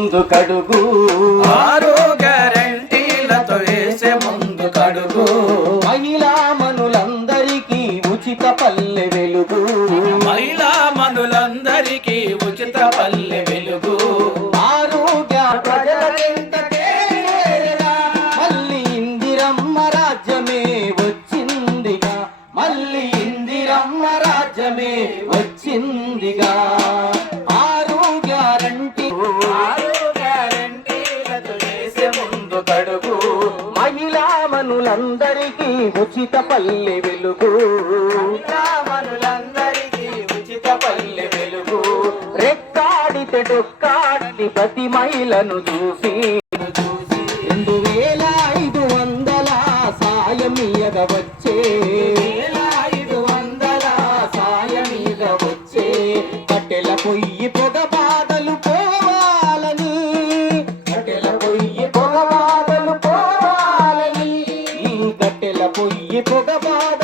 ముందు కడుగు. ఆరు గ్యారంటీలతో వేసే ముందు కడుగు. మహిళా మనులందరికీ ఉచిత పల్లె వెలుగు. మహిళా మనులందరికీ ఉచిత పల్లె వెలుగు. ఆరోగ్య మళ్ళీ ఇందిరమ్మ రాజ్యమే వచ్చిందిగా. మళ్ళీ ఇందిరమ్మ రాజ్యమే వచ్చిందిగా. ఆరు గ్యారంటీ మహిళా మనులందరికీ ఉచిత పల్లె వెలుగు. మహిళా మనులందరికీ ఉచిత పల్లె వెలుగు. రెక్కాడితే డొక్కాడి ప్రతి మహిళను చూసి. రెండు వేల ఐదు వందల సాయం ఇయ్యగ వచ్చే. వేల ఐదు వందల సాయం వచ్చే. కట్టెల పొయ్యి కట్టెల పొయ్యి పొగ బాధ.